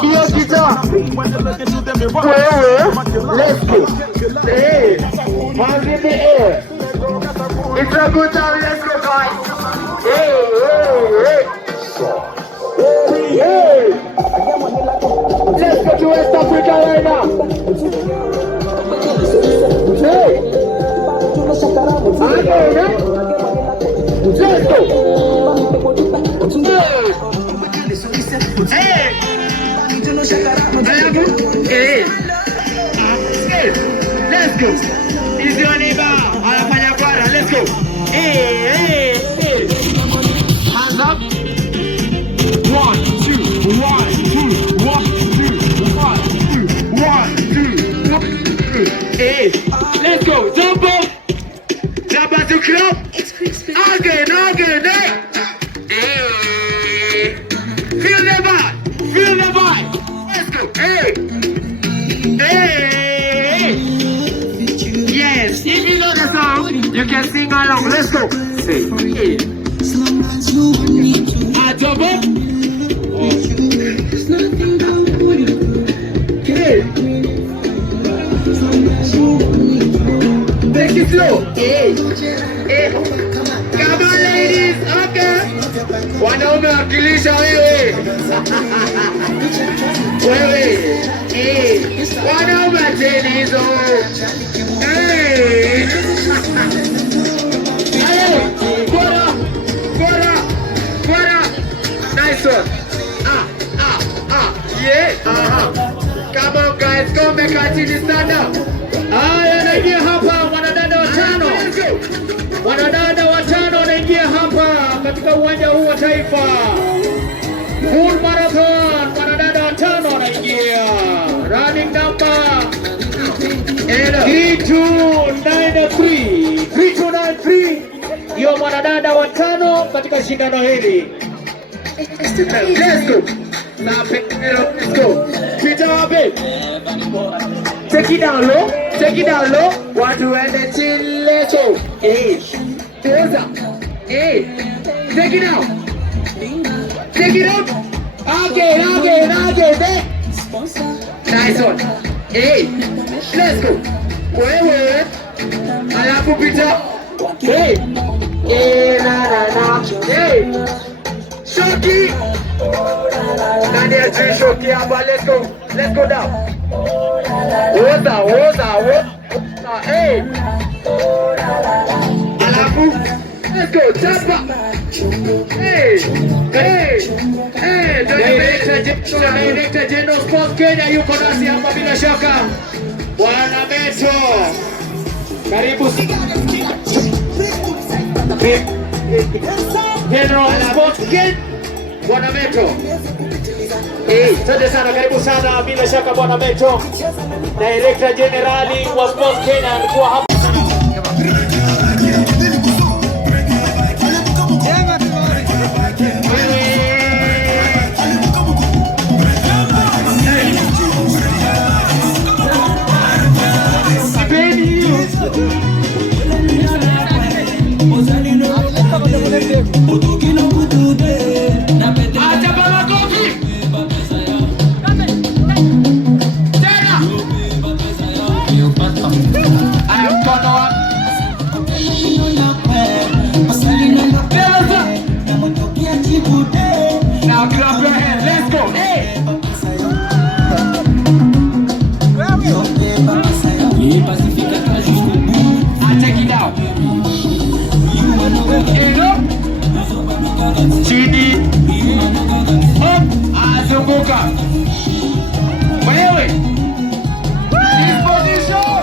Hiyo guitar. Let's go. Hey, hands in the air. It's a good time. Let's go, guys. Hey, hey, hey. Hey. Let's go to West Africa right now. Hey. Okay, right? Let's go. Hey. Hey. Hey. Hey. Let's go. Is your neighbor? Let's go. Hey, hey, hey. Hands up. 1, 2, 1, 2, 1, 2, 1, 2, 1, 2, 1, 2. Hey, let's go. Jump up. Jump as you club. Again, again, hey. Hey. Feel the vibe. Feel the vibe. Let's go. Hey. Hey. Yes, if you know the song, you can sing along. Let's go. Say, hey. Jump up. Hey. Take it slow. Hey. Hey. Come on, ladies. Okay. Wanaume wakilisha wewe. Wewe. Hey. Wanaume tenizo. Hey. Hey. Bora. Bora. Bora. Nice one. Yeah. Come on, guys. Go make our team stand up. Haya, naingia hapa wanadada watano. Wanadada watano wanaingia hapa katika uwanja huu wa Taifa. Full marathon. Wanadada watano wanaingia. Running number 3293. 3293. Hiyo wanadada watano katika shindano hili. Let's go. Let's go. Kitabe. Take it down low. Take it down low. Watu wende chini. Let's go. Hey. Toza. Hey. Take it out. Take it out. Again, again, again. Nice one. Hey. Let's go. Wewe. Alafu pita. Hey. Hey, na. Hey. Shoki. Nani ajui shoki hapa? Let's go. Let's go down. Woza. Hey. Alafu. Let's go. Chapa. Hey. Director General Sports Kenya yuko nasi hapa bila shaka. Bwana Metro. Karibu. General Sports Kenya. Bwana Metro. Asante sana, karibu sana bila shaka Bwana Metro. Director General wa Sports Kenya alikuwa hapa. Now clap your hands, let's go, hey! Take it out. Chini. Up. Azunguka. Wewe. This position.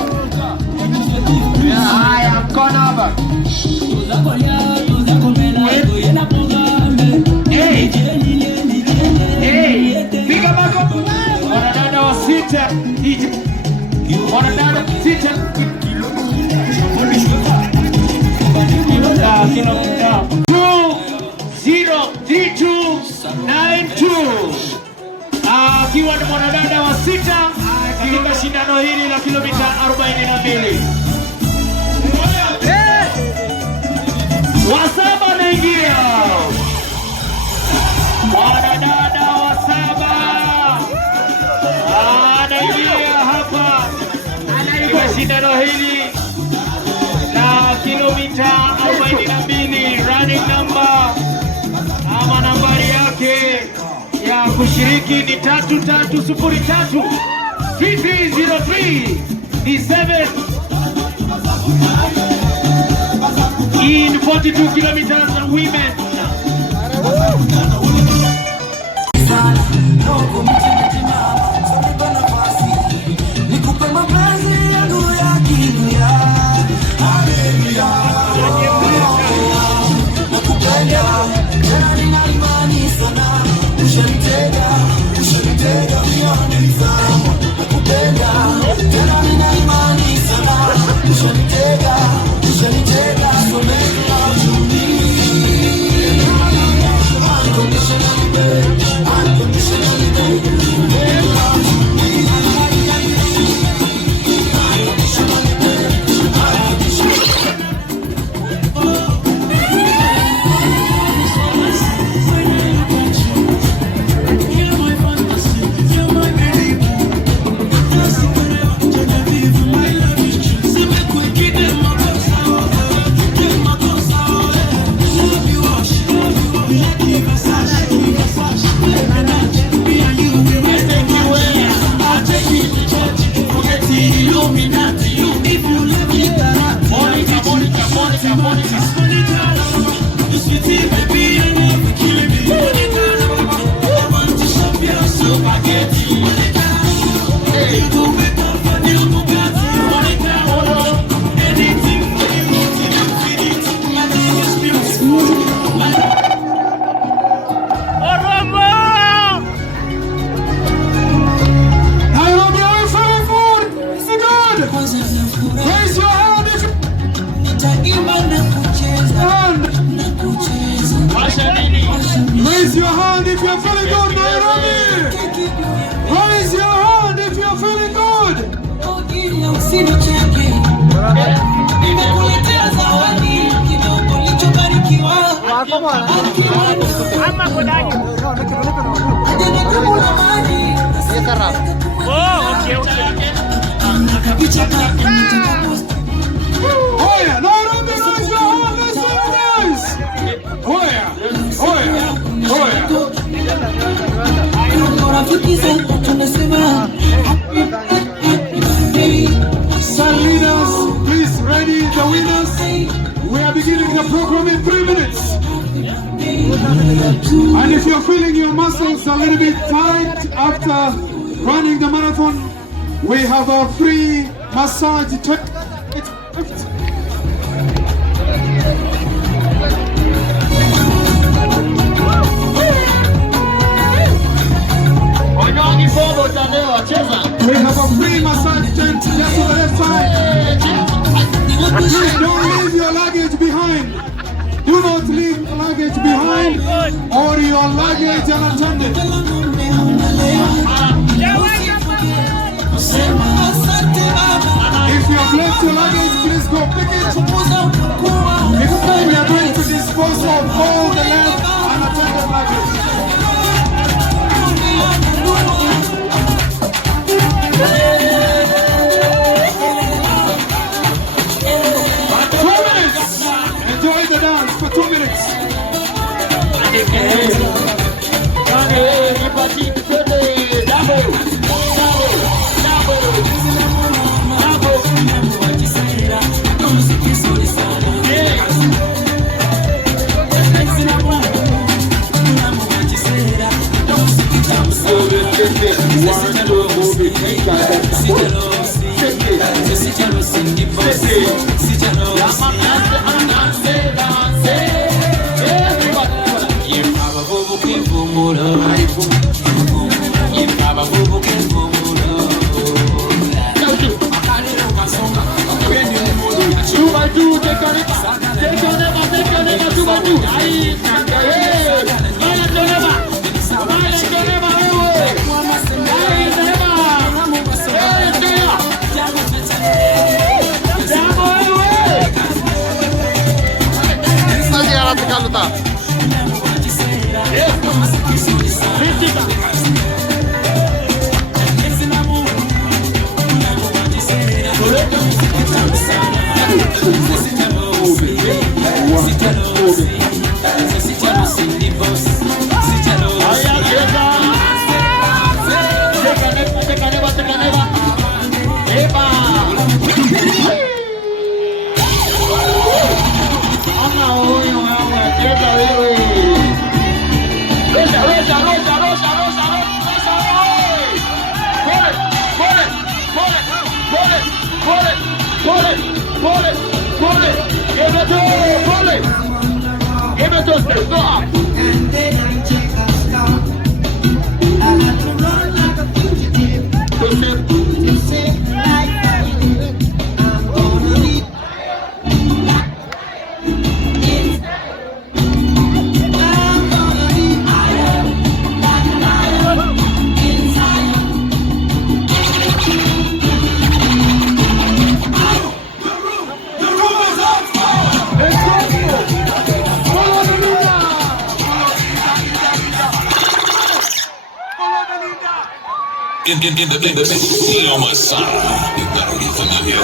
Haya, mkono hapa. Hey. Piga makofi. Wanadada wa sita. Wanadada sita. Kilomita 2:0:32.92 akiwa ni mwanadada wa sita katika shindano hili la kilomita 42. Wa saba naingia mwanadada wa shindano hili la kilomita 42, running number ama nambari yake ya kushiriki ni 3303 3303 ni 7 in 42 kilometers and women. Raise your hand if you're feeling good, Nairobi! Raise your hand if you're feeling good! Hoya, Nairobi, raise your hand, let's do this! Hoya, Hoya, Hoya. Sun leaders, please ready the winners. We are beginning the program in 3 minutes. And if you're feeling your muscles a little bit tight after running the marathon, we have a free massage. We have a free massage tent just on the left side. Please don't leave your luggage behind. Do not leave your luggage behind or your luggage unattended. If you have left your luggage, please go pick it. We are going to dispose of all the left unattended luggage. Enjoy the dance for 2 minutes. Tá. Pull it. Pull it. Give it to him. Pull it. Give it to him. Go up. And then I take a stop. I had to run like a fugitive. To save life. I'm gonna leave. In the mix, Neo Masada, you better be familiar.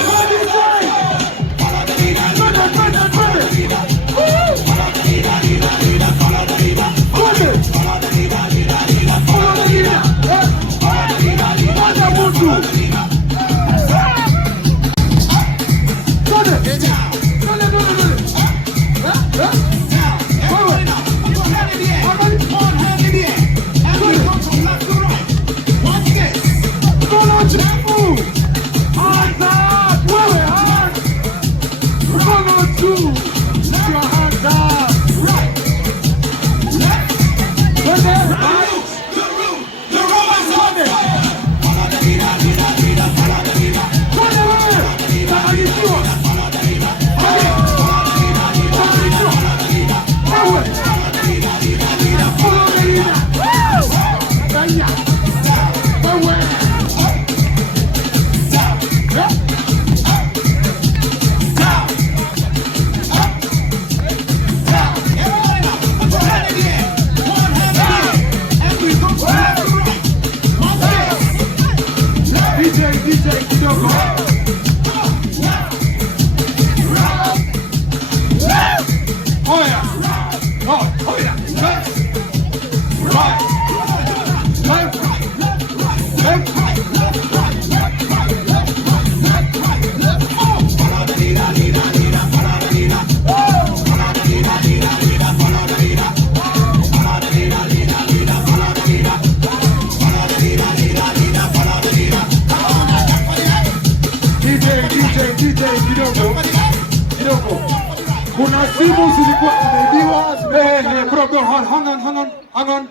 Hang on.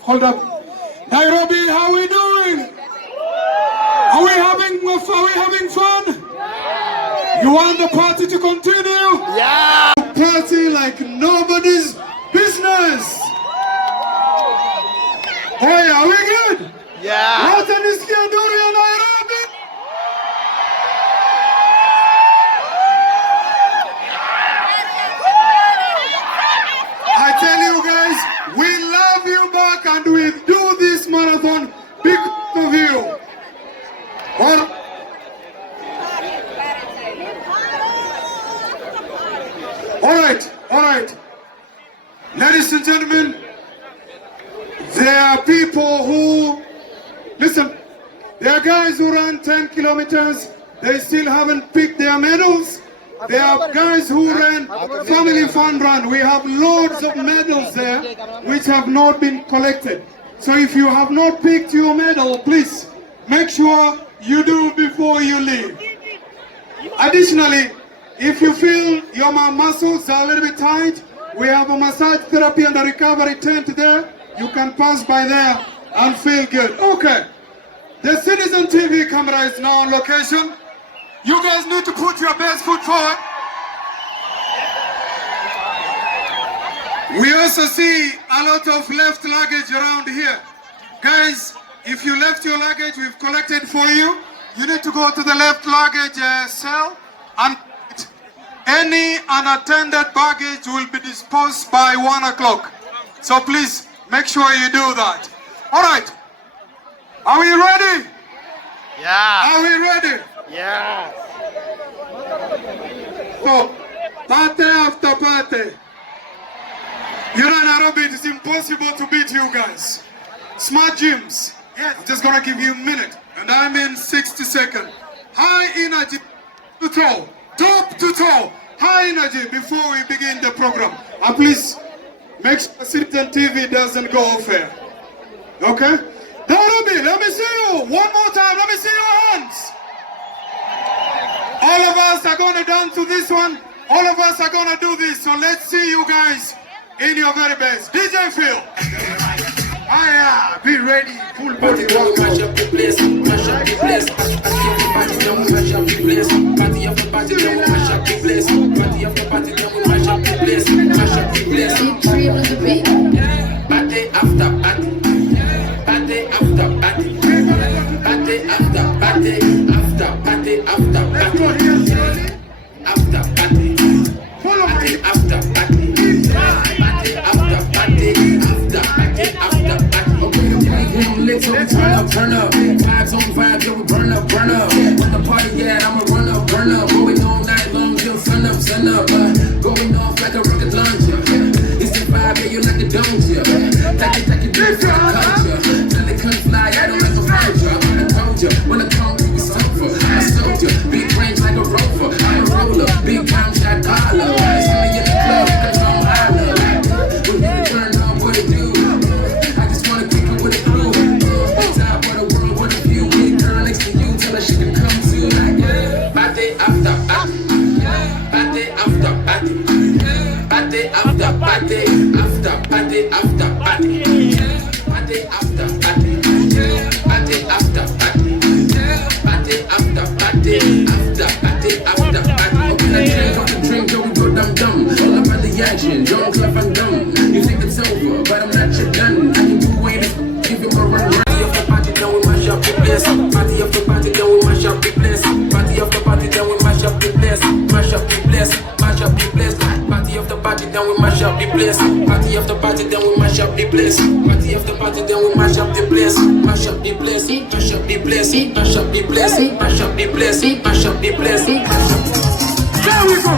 Hold up. Nairobi, how we doing? Are we having fun? You want the party to continue? Yeah. Party like nobody's business. Hey, are we good? Yeah. What is Nairobi? I tell you guys, we love you back and we do this marathon because of you. All right. Ladies and gentlemen, there are people who, listen, there are guys who run 10 kilometers, they still haven't picked their medals. There are guys who ran family fun run. We have loads of medals there which have not been collected. So if you have not picked your medal, please make sure you do before you leave. Additionally, if you feel your muscles are a little bit tight, we have a massage therapy and a recovery tent there. You can pass by there and feel good. Okay, the Citizen TV camera is now on location. You guys need to put your best foot forward. We also see a lot of left luggage around here. Guys, if you left your luggage, we've collected for you. You need to go to the left luggage cell, and any unattended baggage will be disposed by 1 o'clock. So please make sure you do that. All right. Are we ready? Yeah. Are we ready? Yeah. So, party after party. You know, Nairobi, it is impossible to beat you guys. Smart gyms. Yes, I'm just gonna give you a minute, and I mean 60 seconds. High energy to toe, top to toe. High energy before we begin the program. And please, make sure Citizen TV doesn't go off air. Okay? Nairobi, let me see you. One more time, let me see your hands. All of us are going to dance to this one. All of us are going to do this. So let's see you guys in your very best. DJ Phil. Be ready. Full body rock. Mash up the place, mash up the place. Party down, mash up the place. Party after party down, mash up the place. Party after party down, mash up the place. Mash up the place. Party after party. Party after party. Party after party. After party after party. After party. Party after party. Party after party. After party after party. Lit, so we turn up. Vibes on vibes, yo, we burn up. When the party at, I'ma run up. Going all night long till sun up. Going off like a rocket launcher. It's the vibe, yeah, you like a don't ya. Take it, do it for the culture. Till it come fly, I don't like a vulture. I told ya, when I come to be sober, I'm a soldier. Big range like a rover, I'm a roller. Big time shot caller. See me in the club, cause I'm holler. When you turn on, what it do? I just wanna kick it with a crew. Top of the world with a view. Big girl next to you, tell her she can come too. Like, party after party. Party after party. Party after party. After party after party. Party after party. Party after party. Party after party. After party after party. Okay, drink, yo, we go dumb. All about the action, don't clap and dumb. You think it's over, but I'm not your gun. I can do anything, give you a run. Party after party, then we mash up the place. Party after party, then we mash up the place. Party after party, then we mash up the place. Mash up the place, mash up the place. Party after party, then we mash up the place. Party after party, then we mash up the place. Party after party, then we mash up the place. Mash up the place, mash up the place, mash up the place, mash up the place, mash up the place, mash up. There we go.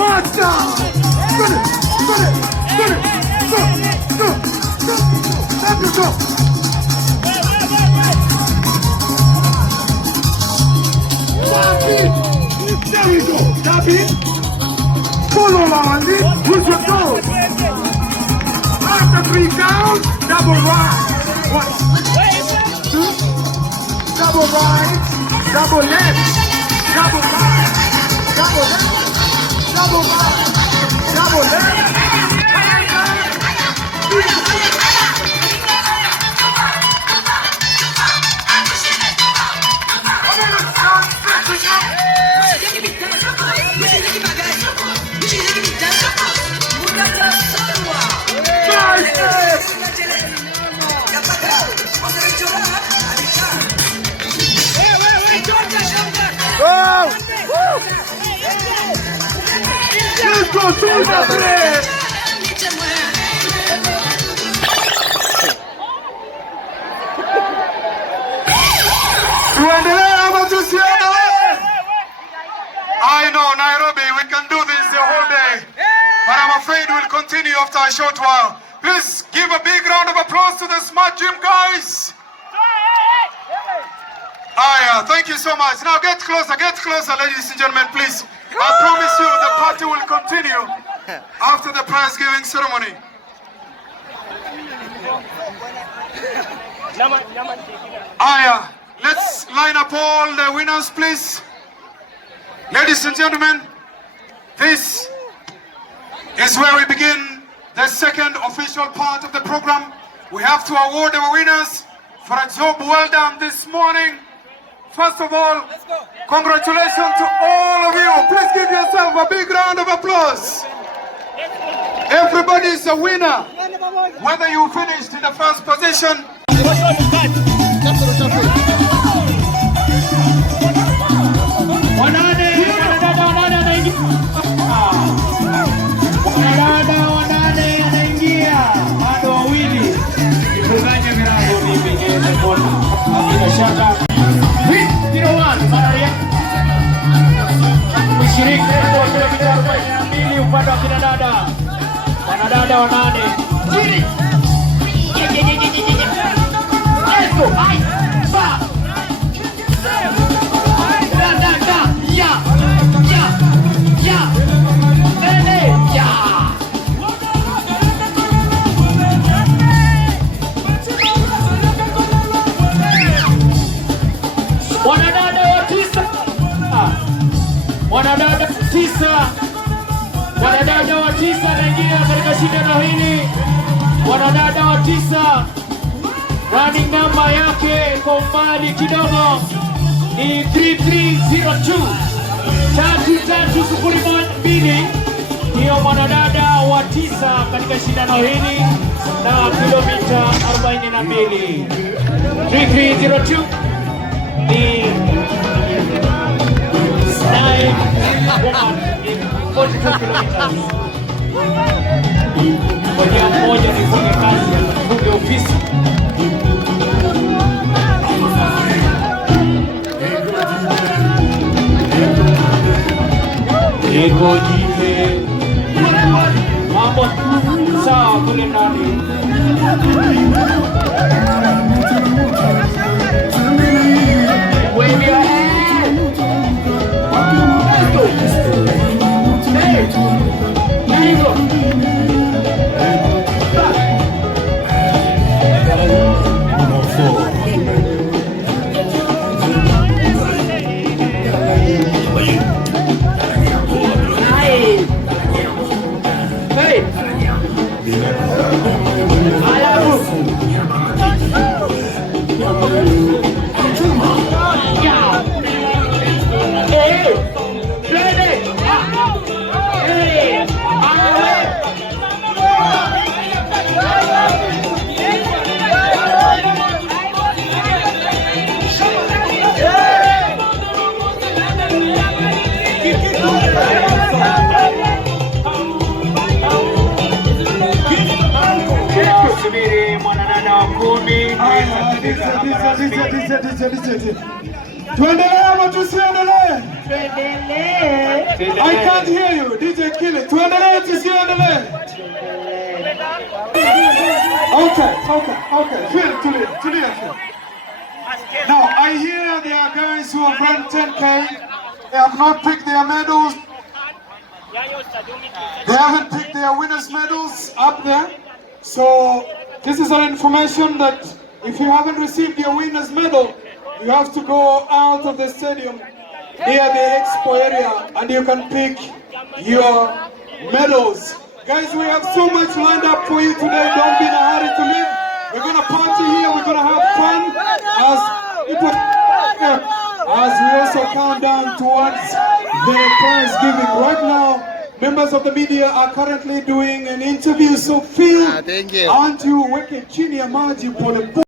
Master. Ready. Go. Let me go. There we go. Tap it. Follow on it. Use your toes. After 3 counts, double right. 1, 2, double right, double left, double right, double left, double right, double left. Let's go, Soldier! I know, Nairobi, we can do this the whole day, but I'm afraid we'll continue after a short while. Please give a big round of applause to the Smart Gym guys. Thank you so much. Now get closer, ladies and gentlemen, please. I promise you the party will continue after the prize giving ceremony. Let's line up all the winners, please. Ladies and gentlemen, this is where we begin the second official part of the program. We have to award our winners for a job well done this morning. First of all, congratulations to all of you. Please give yourself a big round of applause. Everybody is a winner. Whether you finished in the first position. Upande wa kina dada, wanadada wanane. Chini. Let's go. Hai. Ba. Da. Ya. Ele. Ya. Wanadada wa 9. wanadada 9, wanadada wa 9 wanaingia katika shindano hili. Wanadada wa 9, running number yake kwa umbali kidogo ni 3302, 3302. Hiyo mwanadada wa 9 katika shindano hili na kilomita 42. 3302 ni 9 woman in 42 kilometers. Moja mmoja ni kwenye kazi ya bunge ofisi. Eko jipe mambo sawa kule ndani. Wave your hand. Let's go. Hey. There you go. Back. Hey. Tuendelee ama tusiendelee? I can't hear you. DJ kill it. Tuendelee tusiendelee? Okay. Tulia. Now I hear there are guys who have run 10K. They have not picked their medals. They haven't picked their winners' medals up there. So this is an information that if you haven't received your winner's medal, you have to go out of the stadium near the expo area and you can pick your medals. Guys, we have so much lined up for you today. Don't be in a hurry to leave. We're going to party here. We're going to have fun as we also count down towards the prize giving. Right now, members of the media are currently doing an interview. So feel, aren't you weke chini ya maji pole pole.